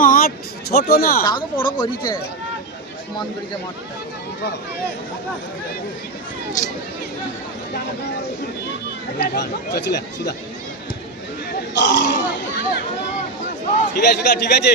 মাঠ ছোট না, বড় করেছে, সমান করেছে মাঠটা। ঠিক আছে ঠিক আছে।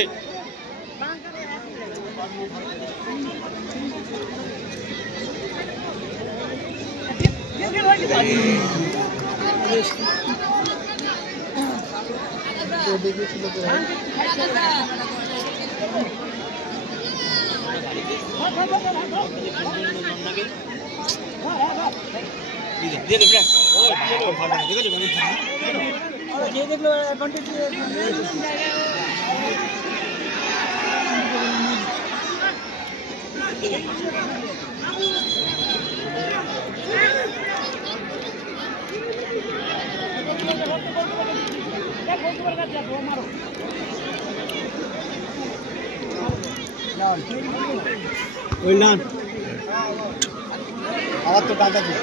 আবার তো কাজ আছে।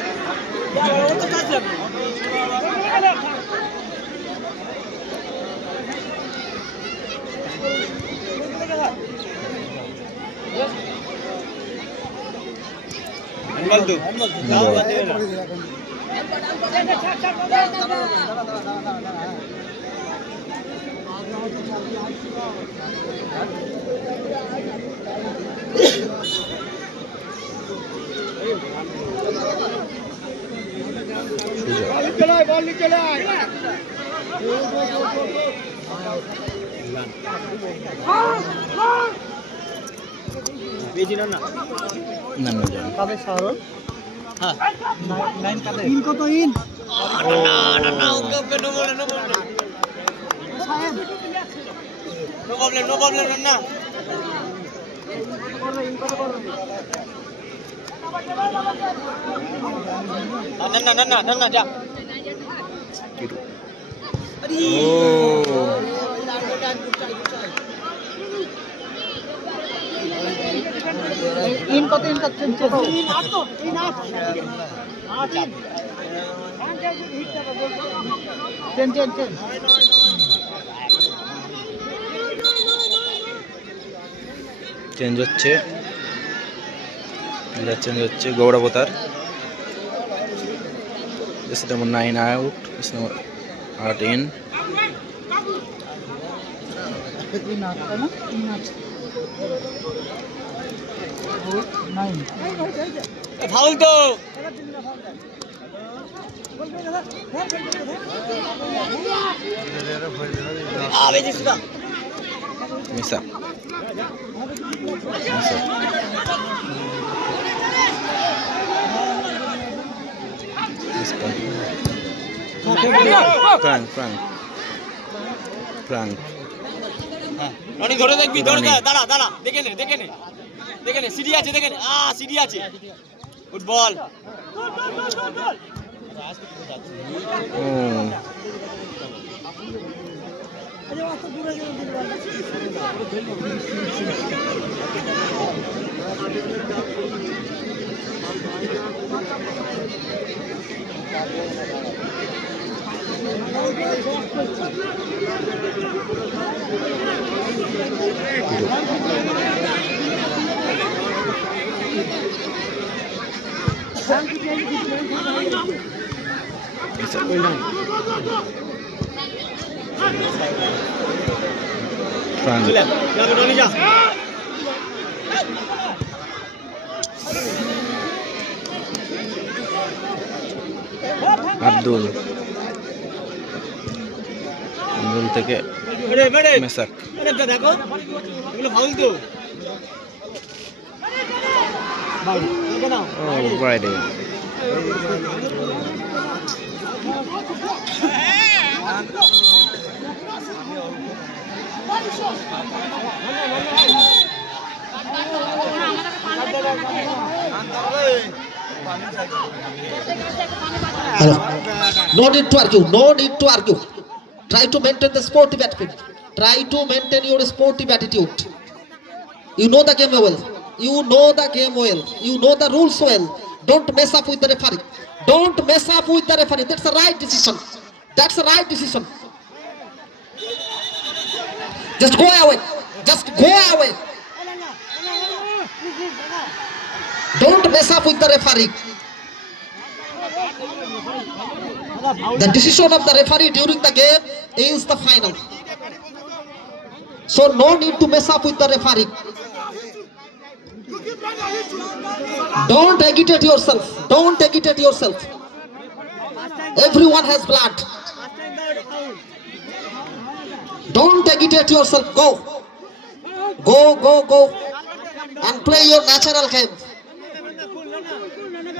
যা ইনকো ছোট চেন চেঞ্জ হচ্ছে, চেঞ্জ হচ্ছে গৌড়াবতার। This number 9 out. This number 8 in. Foul তো Miss up. Frank. রনি ধরে দেখবি, ধরে দাঁড়া দেখে নে সিডি আছে, দেখে নে সিডি আছে। ফুটবল আব্দুল থেকে মেসাক। দেখো এগুলো ফাউল তো। Oh, right in. Hello. No need to argue. No need to argue. Try to maintain the sportive attitude. Try to maintain your sportive attitude. You know the game well. You know the game well. You know the rules well. Don't mess up with the referee. Don't mess up with the referee. That's the right decision. That's the right decision. Just go away. Just go away. Don't mess up with the referee. The decision of the referee during the game is the final. So no need to mess up with the referee. Don't agitate yourself. Don't agitate yourself. Everyone has blood. Don't agitate yourself. Go. Go, go, go. And play your natural game.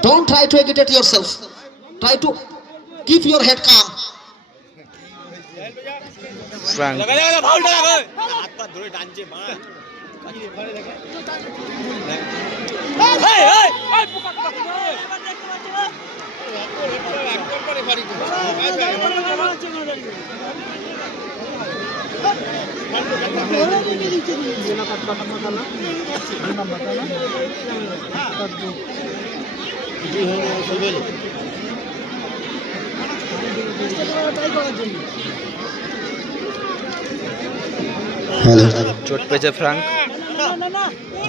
Don't try to agitate yourself. Try to keep your head calm. Frank. লাগা লাগা ফাউলটা লাগা হাত পা ধরে টানছে মা এই এই এই পোকা হ্যালো চোট পেয়েছে ফ্রাঙ্ক।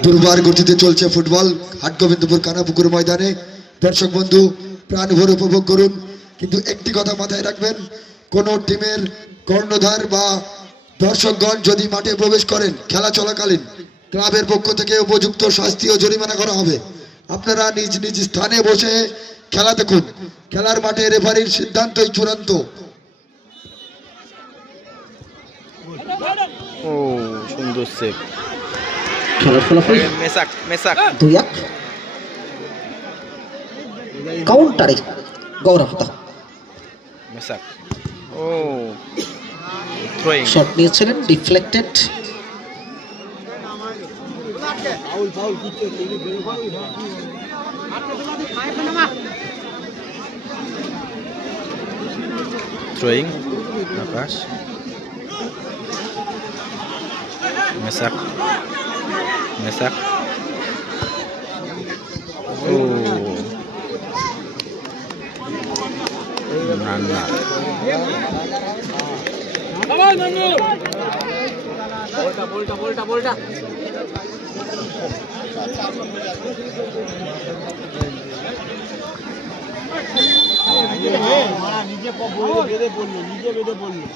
দুর্বার গতিতে চলছে ফুটবল হাটগোবিন্দপুর কানাপুকুর ময়দানে। দর্শক বন্ধু প্রাণ ভরে উপভোগ করুন, কিন্তু একটি কথা মাথায় রাখবেন, কোন টিমের কর্ণধার বা দর্শকগণ যদি মাঠে প্রবেশ করেন খেলা চলাকালীন ক্লাবের পক্ষ থেকে উপযুক্ত শাস্তি ও জরিমানা করা হবে। আপনারা নিজ নিজ স্থানে বসে খেলা দেখুন। খেলার মাঠে রেফারির সিদ্ধান্তই চূড়ান্ত। ও সুন্দর সেভ। খেলার ফলাফল মেসাক মেসাক 2-1 কাউন্টারে গৌরব দা মেসাক। ও থ্রোয়িং। শট নিয়েছিলেন, ডিফ্লেক্টেড। থ্রোয়িং আকাশ। মেসাক মেসাক। ও না না নিজে বেঁধে পড়লো, নিজে বেঁধে পড়লো।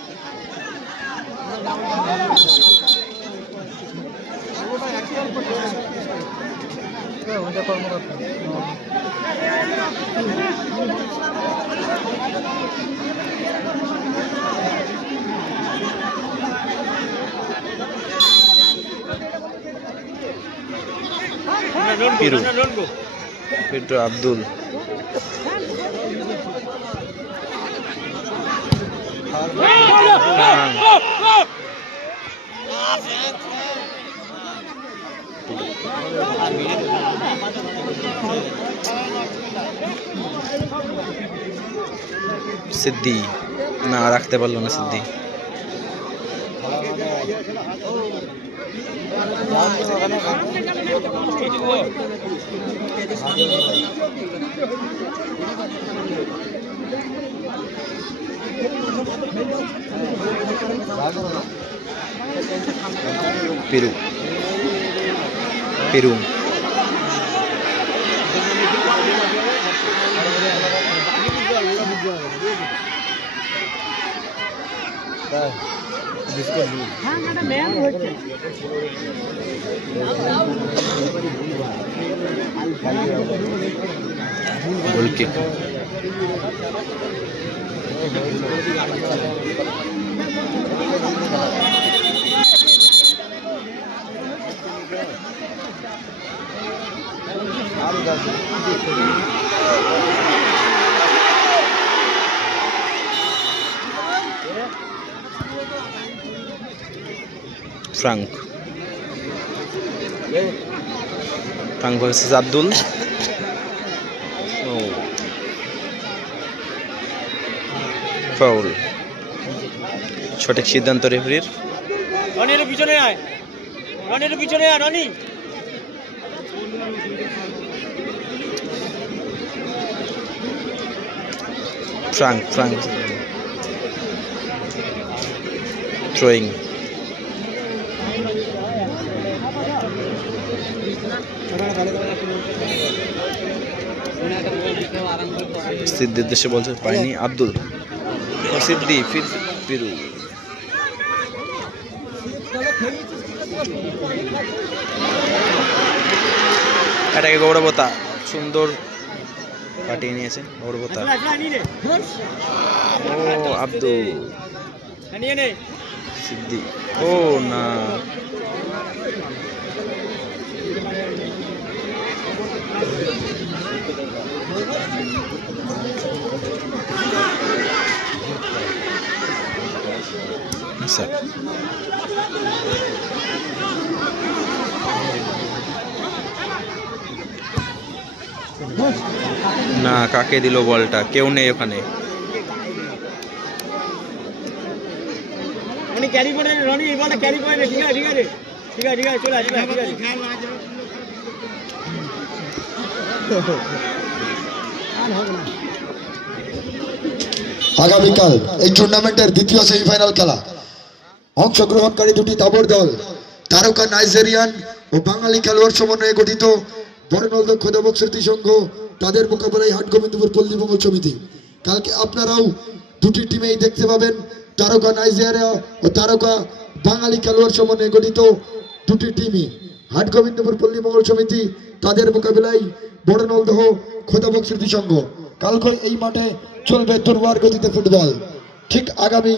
পিরু পিরু আব্দুল। সিদ্ধি না রাখতে পারলো না Siddhi. Piru Piru goal kick. Frank versus Abdul. Oh. Foul. সঠিক সিদ্ধান্ত রেফারির। রনি এর পিছনে আয়, রনি এর পিছনে আয়, রনি। Frank throwing. সিদ্দির দেশে বলছে পাইনি আব্দুল সিদ্দি ফির পিরু এটাকে গৌরবতা সুন্দর কাটিয়ে নিয়েছে গৌরবতা ও আব্দুল সিদ্দি ও না স্যার না কাকে দিল বলটা কেউ নেই ওখানে রনি ক্যারি করে রনি এই বলটা ক্যারি করে ঠিক আছে ঠিক আছে ঠিক আছে ঠিক আছে চলে আসবে ঠিক আছে আগামীকাল এই টুর্নামেন্টের দ্বিতীয় সেমিফাইনাল খেলা অংশগ্রহণকারী দুটি তাবড় দল তারকা নাইজেরিয়ান ও বাঙালি খেলোয়াড় সমন্বয়ে গঠিত বর্ণাঢ্য খোদাবক স্মৃতি সংঘ তাদের মোকাবেলায় হাটগোবিন্দপুর পল্লী মঙ্গল সমিতি। কালকে আপনারাও দুটি টিমেই দেখতে পাবেন তারকা নাইজেরিয়া ও তারকা বাঙালি খেলোয়াড় সমন্বয়ে গঠিত দুটি টিমই হাটগোবিন্দপুর পল্লী মঙ্গল সমিতি তাদের মোকাবেলায় বর্ণাঢ্য খোদাবক স্মৃতি সংঘ। কালকে এই মাঠে চলবে দুর্বার গতিতে ফুটবল। ঠিক আগামী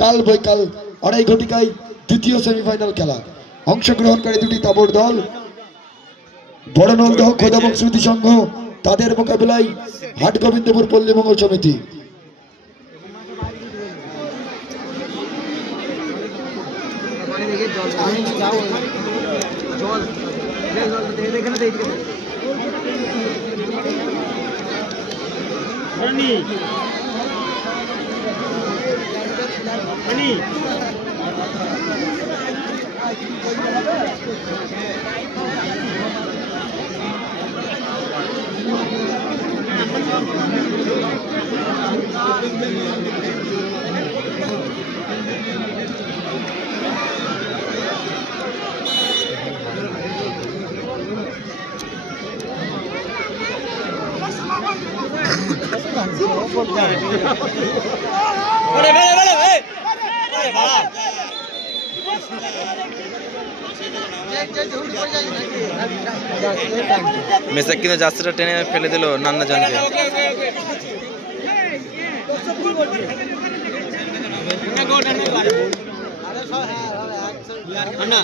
কাল বৈকাল 2:30 ঘটিকায় দ্বিতীয় সেমিফাইনাল খেলা। অংশগ্রহণকারী দুটি তাবড় দল বড়নলদহ খোদাবক স্মৃতি সংঘ তাদের মোকাবিলায় হাটগোবিন্দপুর পল্লী মঙ্গল সমিতি। মেসাক কিন্তু জার্সিটা টেনে ফেলে দিল নান্না জানকে। না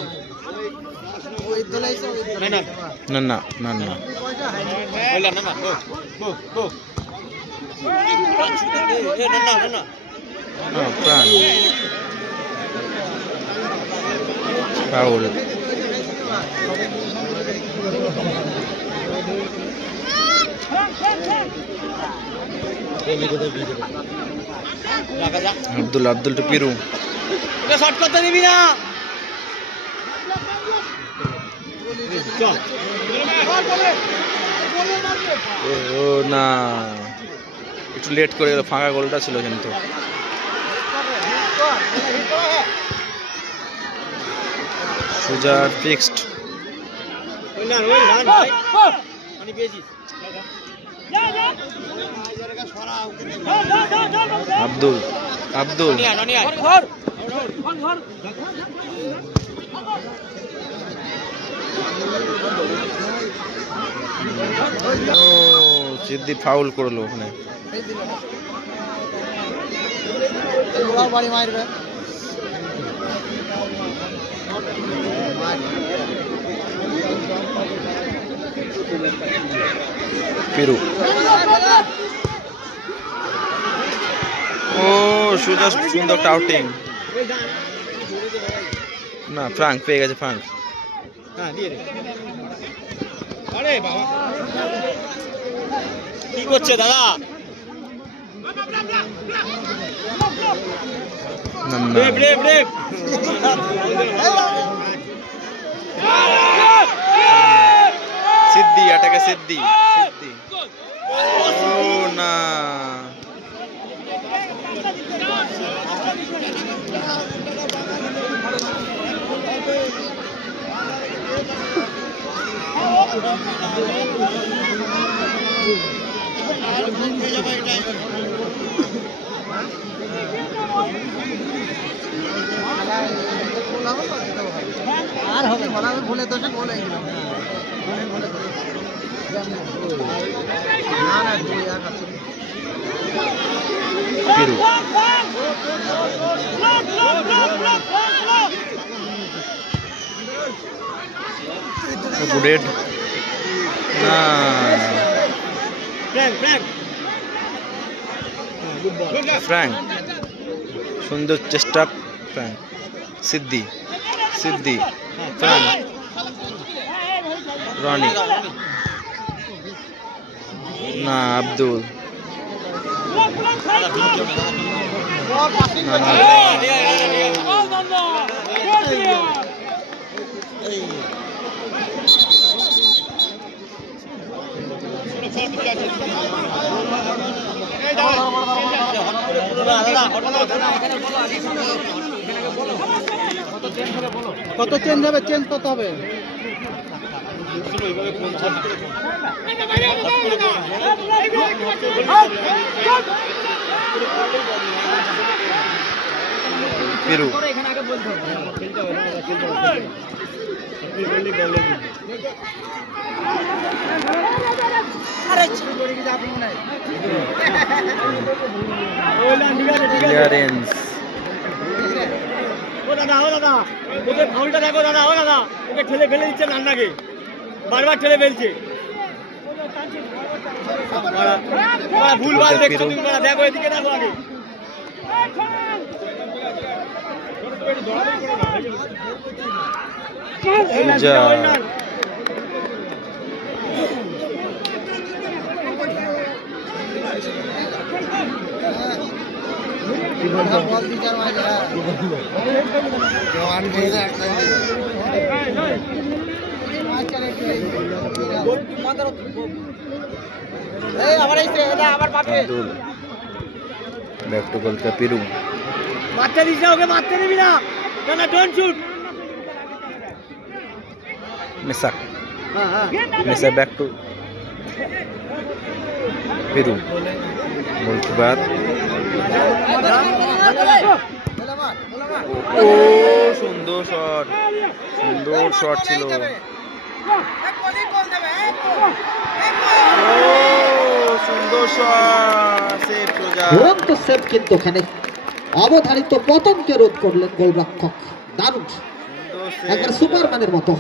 না না না প্রাণ ফাউল। আব্দুল টু পিরু শর্ট করতে দিবি না ও না একটু লেট করে গেল ফাঁকা গোলটা ছিল কিন্তু সুজার ফিক্সড আব্দুল ও সিদ্ধি ফাউল করলো ওখানে। পিরু ও সুন্দর সুন্দর একটা আউটিং না ফ্রাঙ্ক পেয়ে গেছে ফ্রাঙ্ক। কি করছে দাদা না না সিদ্ধি এটাকে সিদ্ধি ও না আর হবে বলে দোষে বলে পিরু গুডেড না ফ্র্যাঙ্ক সুন্দর চেষ্টা ফ্র্যাঙ্ক সিদ্ধি সিদ্ধি ফ্র্যাঙ্ক রনি না আব্দুল না, না, কত চেঞ্জ হবে, চেঞ্জ কত হবে? পিরু ক্লিয়ারেন্স ও দাদা ওদের ফাউলটা দেখো দাদা, ও দাদা ওকে ঠেলে ফেলে দিচ্ছে নান্নাকে, বারবার ঠেলে ফেলছে। ভুলভাল দেখছো তুমি, দেখো এদিকে দেখো আগে। যা আব্দুল ব্যাক টু গোলকা পিরু মারতে দিস না, ওকে মারতে দিবি না, না don't shoot. Mesa Mesa back to Piru goalkeeper ও সুন্দর শট ছিল। ও সুন্দর শট, সেভ সোজা দুরন্ত সেভ, কিন্তু ওখানে অবধারিত পতনকে রোধ করলেন গোলরক্ষক। দারুণ, একবার সুপারম্যানের মতো।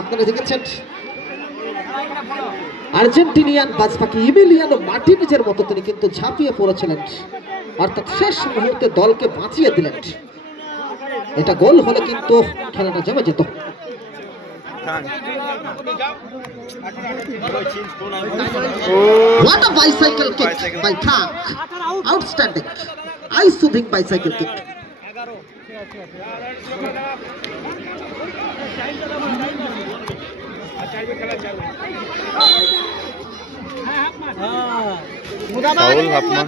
আপনারা দেখেছেন আর্জেন্টিনিয়ান বাজপাখি ইমিলিয়ানো মার্টিনেজের মতো তিনি কিন্তু ঝাঁপিয়ে পড়েছিলেন, অর্থাৎ শেষ মুহূর্তে দলকে বাঁচিয়ে দিলেন। এটা গোল হলে কিন্তু খেলাটা জমে যেত। What a bicycle kick by Frank! Outstanding, eye-soothing bicycle kick. Foul Hoffman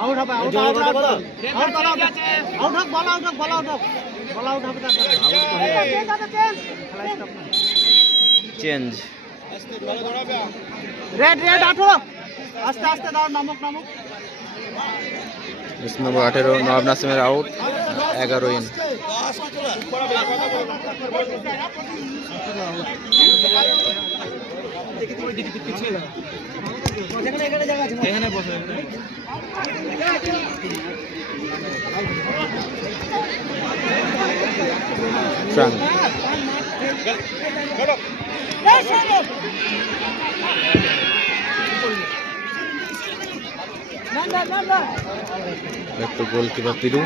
out হবে, আউট হবে, বল আউট হবে, চেঞ্জ রেড 18 আস্তে আস্তে দাও, নামক নম্বর 18 নবাব নাসিমের আউট, 11 ইন। ফ্রাঙ্ক একটু গোলকিপার পিরু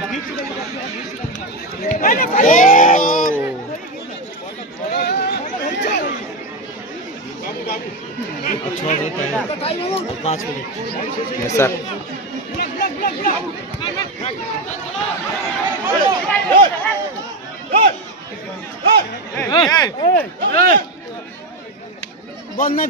মেসাক বল নাই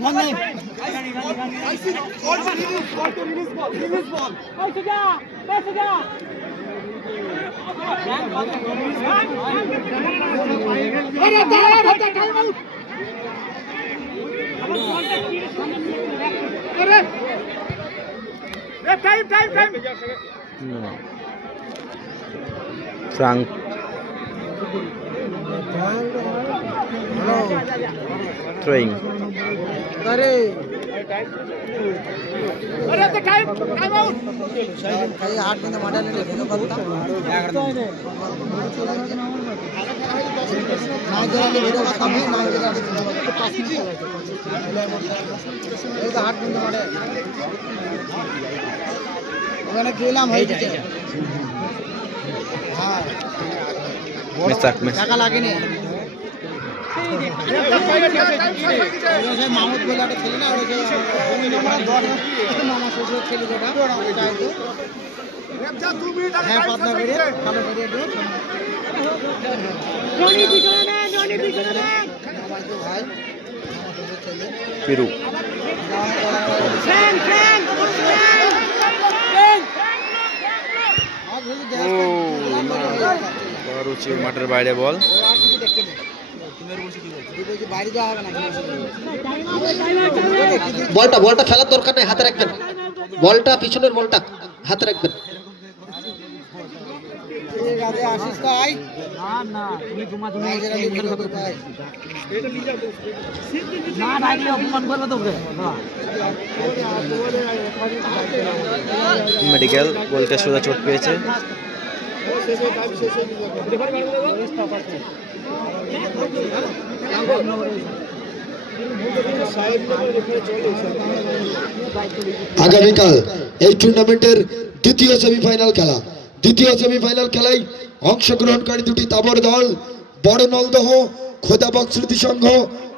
No. Frank. Throwing. ওখানে গেলাম হয়ে গেছে Miss. টাকা লাগেনি মাহমুদ বলে একটা ছেলে না মামা শ্বশুর ছেলে যেটা হ্যাঁ পাতলা করে ভালো করে একটু ভাই Peru. রুচি মাঠের বাইরে বল। বলটা খেলার দরকার নেই, হাতে রাখবেন বলটা, পিছনের বলটা হাতে রাখবেন। মেডিকেল বলতে সোজা চোট পেয়েছে। আগামীকাল এই টুর্নামেন্টের দ্বিতীয় সেমিফাইনাল খেলায় অংশগ্রহণকারী দুটি তাবর দল বড় নলদহ খোদাবক স্মৃতি সংঘ,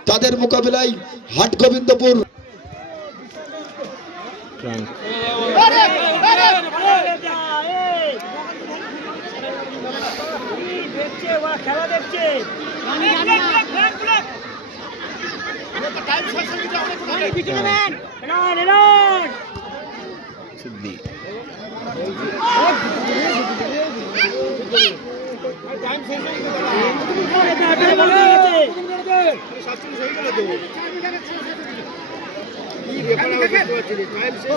তাদের মোকাবিলায় হাটগোবিন্দপুর। সিদ্ধি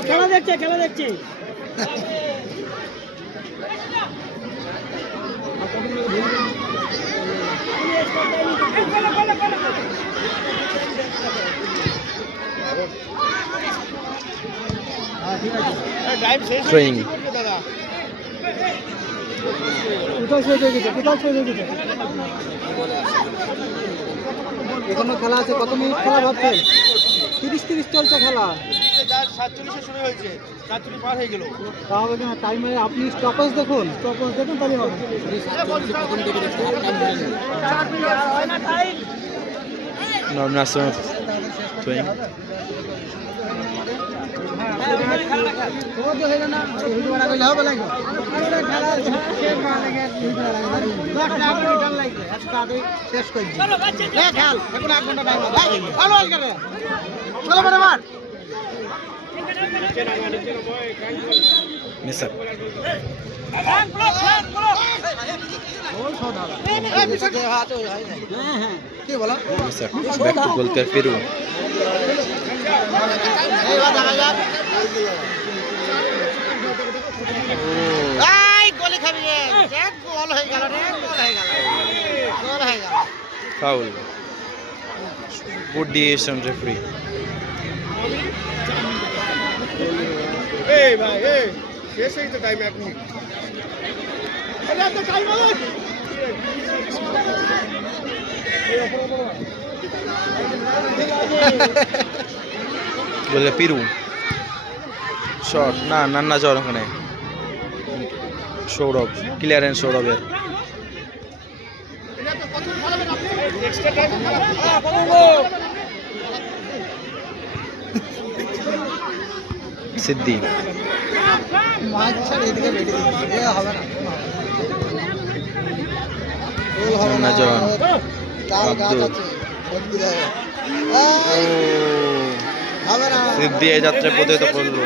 খেলা দেখছে থ্রোয়িং। এখনো খেলা আছে, কত মিনিট খেলা ভাবছেন? 30 চলছে খেলা। 47 শুরু হয়েছে, 47 পার হয়ে গেল। তাহলে কেন টাইমে আপনি স্টপেজ দেখুন তাহলে হবে। Normal throwing. শেষ করে খেল এখন 1 ঘন্টা টাইম মিস আপ। কি বলো miss up. Back to goal K Peru. Foul. Good decision referee. এই ভাই এই শেষ হয়ে তো টাইম 1 মিনিট। আরে তো টাইম হলো। বলে পেরু শট না নান্না যাওয়ার ওখানে সৌরভ ক্লিয়ারেন্স সৌরভের। সিদ্ধি নাজন আব্দুল সিদ্ধি এই যাত্রায় পতিত করলো।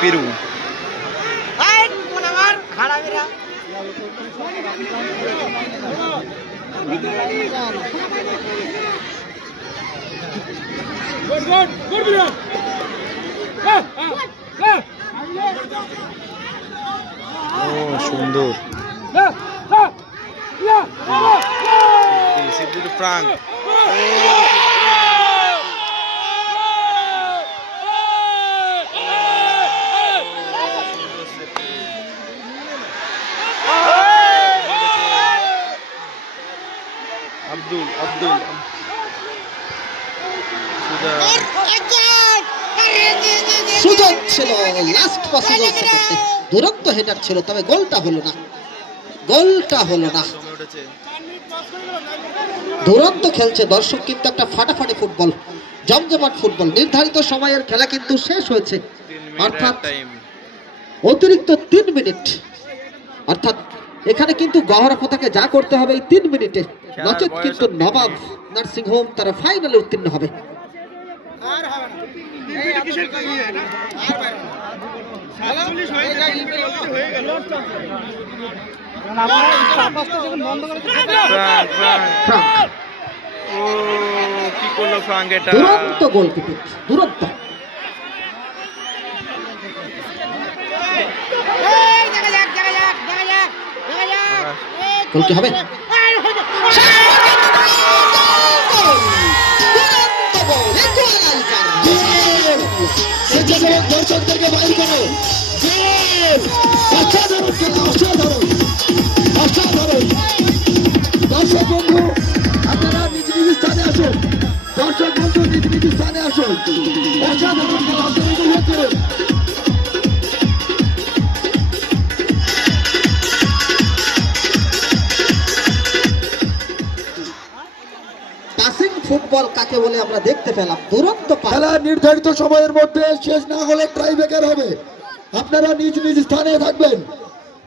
পিরু ও সুন্দর সিদ্ধুর প্রাঙ্ক আব্দুল আব্দুল সুযোগ ছিল লাস্ট পসিবল সেকেন্ডে, দুরন্ত হেডার ছিল, তবে গোলটা হলো না, গোলটা হলো না। জমে উঠেছে দুরন্ত খেলছে দর্শক, কিন্তু একটা ফাটাফাটি ফুটবল, জমজমাট ফুটবল। নির্ধারিত সময়ের খেলা কিন্তু শেষ হয়েছে, 3 মিনিট অর্থাৎ টাইম। অতিরিক্ত 3 মিনিট। অর্থাৎ এখানে কিন্তু গহরা পতাকে যা করতে হবে এই 3 মিনিটে, নচেত কিন্তু নবাব নার্সিং হোম তারা ফাইনালে উত্তীর্ণ হবে। ফ্রাঙ্ক ফ্রাঙ্ক ফ্রাঙ্ক, ও কি করলো ফ্রাঙ্ক এটা দুরন্ত গোল কিন্তু, দুরন্ত। গোল কি হবে? দর্শকদেরকে বাইর করো। অসাধারণ খেলা, অসাধারণ অসাধারণ। দর্শক বন্ধু আপনারা নিজ নিজ স্থানে আসুন, দর্শক বন্ধু নিজ নিজ স্থানে আসুন। অসাধারণ খেলা, আপনারা উপভোগ করুন। পাসিং ফুটবল কাকে বলে আমরা দেখতে পেলাম, দুরন্ত পাস। খেলা নির্ধারিত সময়ের মধ্যে শেষ না হলে টাইব্রেকার হবে। আপনারা নিজ নিজ স্থানে থাকবেন,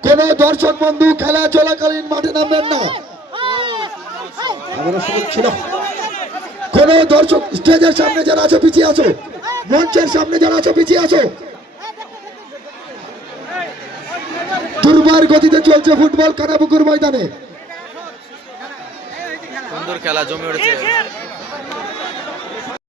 কোন দর্শক বন্ধু খেলা চলাকালীন মাঠে নামবেন না। আমারও সুযোগ ছিল, কোন দর্শক স্টেজের সামনে যারা আছো পিছিয়ে আছো, মঞ্চের সামনে যারা আছো পিছিয়ে আছো। দুর্বার গতিতে চলছে ফুটবল কানাপুকুর ময়দানে। সুন্দর খেলা জমে উঠেছে।